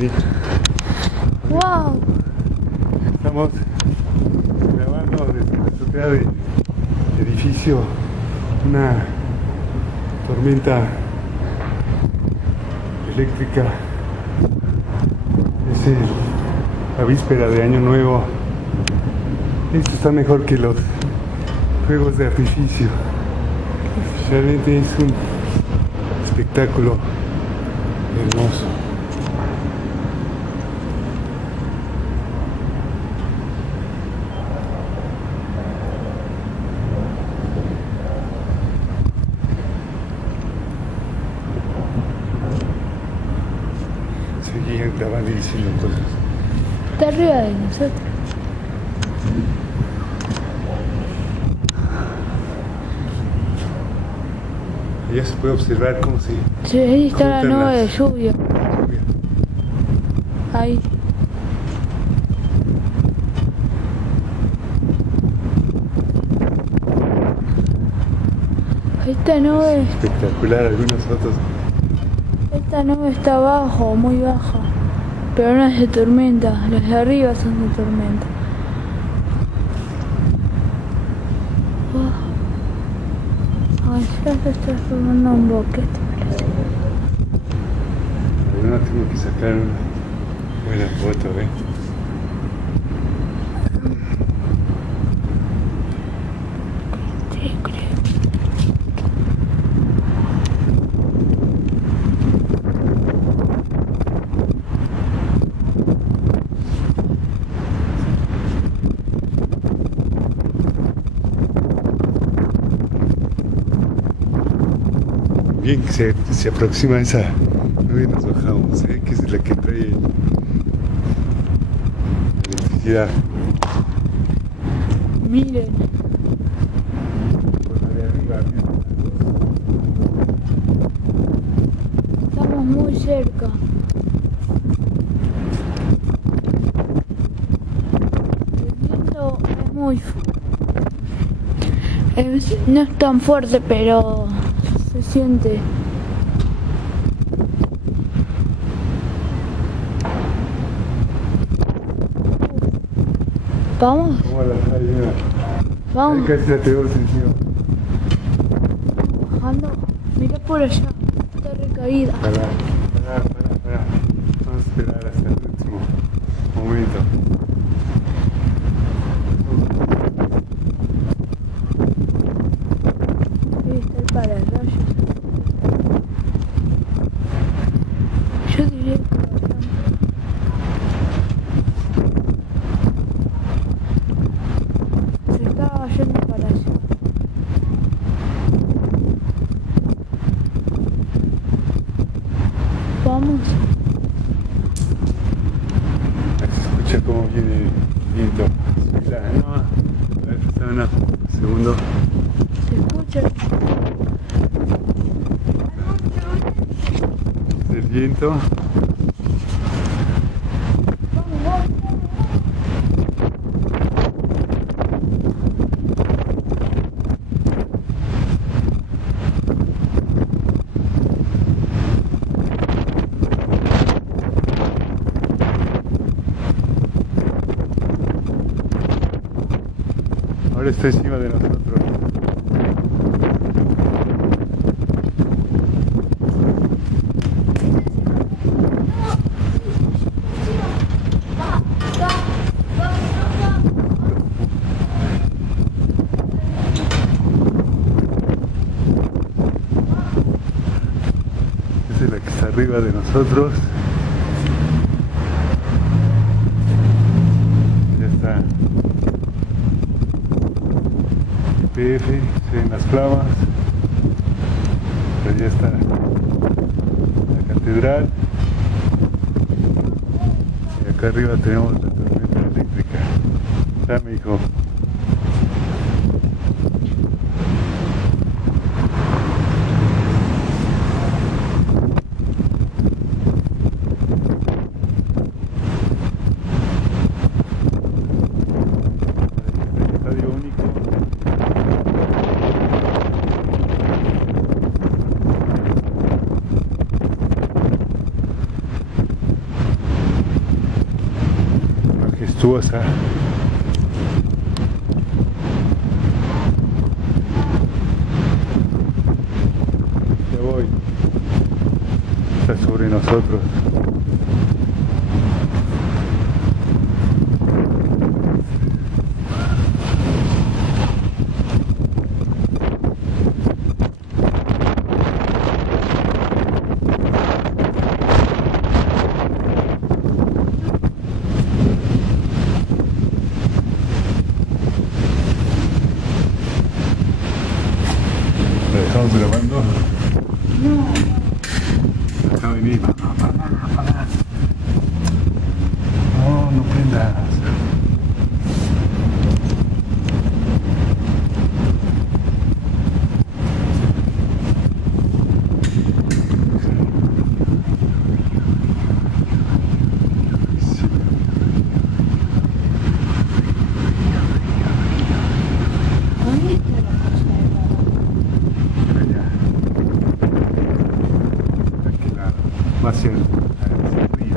Nick. ¡Wow! Estamos grabando desde la azotea del edificio una tormenta eléctrica. Es la víspera de Año Nuevo. Esto está mejor que los fuegos de artificio. Realmente es un espectáculo hermoso. Seguían grabando y diciendo cosas. Está arriba de nosotros. Ya se puede observar cómo se... Sí, ahí está la juntan nube de las- lluvia. Ahí. Esta nube, Espectacular, algunos otros. esta nube está abajo, muy baja. Pero no es de tormenta, las de arriba son de tormenta. Ay, ya se está formando un boquete, parece. Pero no tengo que sacar una buena foto, ¿eh? Sí, creo. Bien que se aproxima esa nube, nos bajamos, ¿eh? Que es la que trae electricidad. Miren, Por la de arriba, estamos muy cerca. El viento es muy... no es tan fuerte, pero se siente. Vamos, ¿cómo la trae? Mira, vamos casi la tenemos encima. bajando. Mira por allá, está recaída. Para. Vamos a esperar hasta el último momento. Ahí está el pararrayos. Yo diría que bastante. Se estaba yendo para allá. Vamos. Ahí se escucha cómo viene el viento. Mira, no. A ver, está un segundo. Se escucha. El viento. Ahora está encima de nosotros. Esa es la que está arriba de nosotros. Ya está. PF, se ven las flamas. Pero ya está la catedral. Y acá arriba tenemos la tormenta eléctrica. Dame, hijo. Estadio único. majestuosa. Ya voy. Está sobre nosotros. ¿Lo dejamos grabando? No. Acá venimos. No, no prendas. ¿Dónde está la cosa de Allá. ¿A qué lado? Va hacia el río.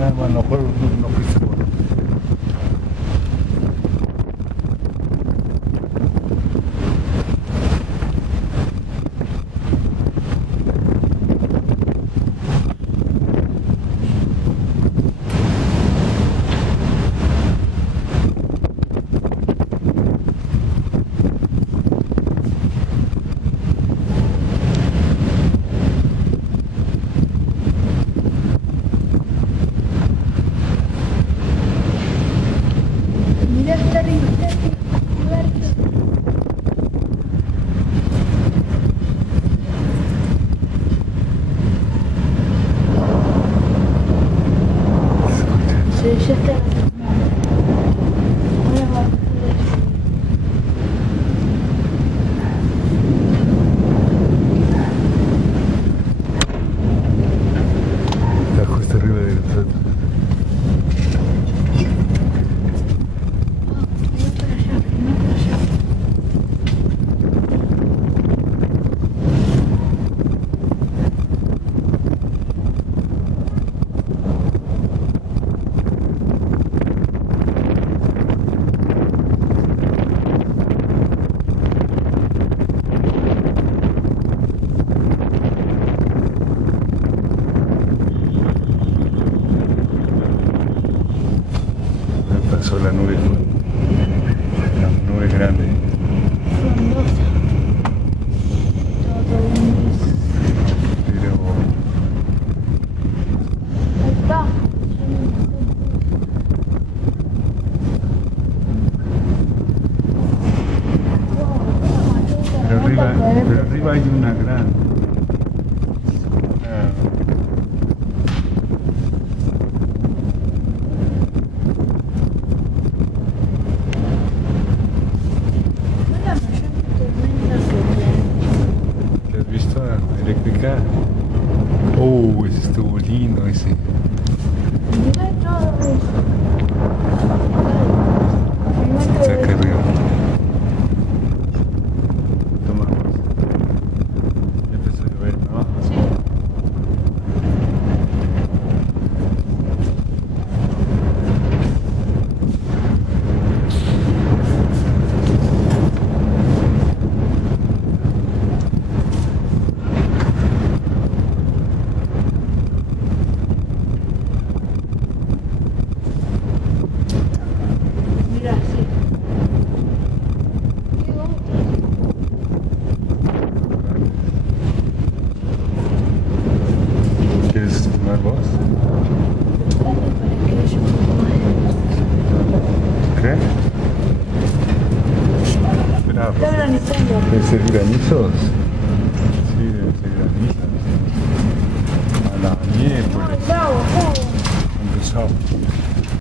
A lo mejor no fuiste por... Mira, está arriba, está arriba. Sí, ya está. Ahora va a Está justo arriba de nosotros. Pasó la nube grande. frondosa. Todo un... Pero Ahí está. pero arriba hay una gran. ¿Qué has visto? Eléctrica. Oh, ese estuvo lindo ese. Mira todo eso. Está acá arriba. Toma. Ya empezó a llover, ¿no? Sí. Deben ser granizos. Sí, deben ser granizos. A la miércoles. Bravo, bravo. Empezó.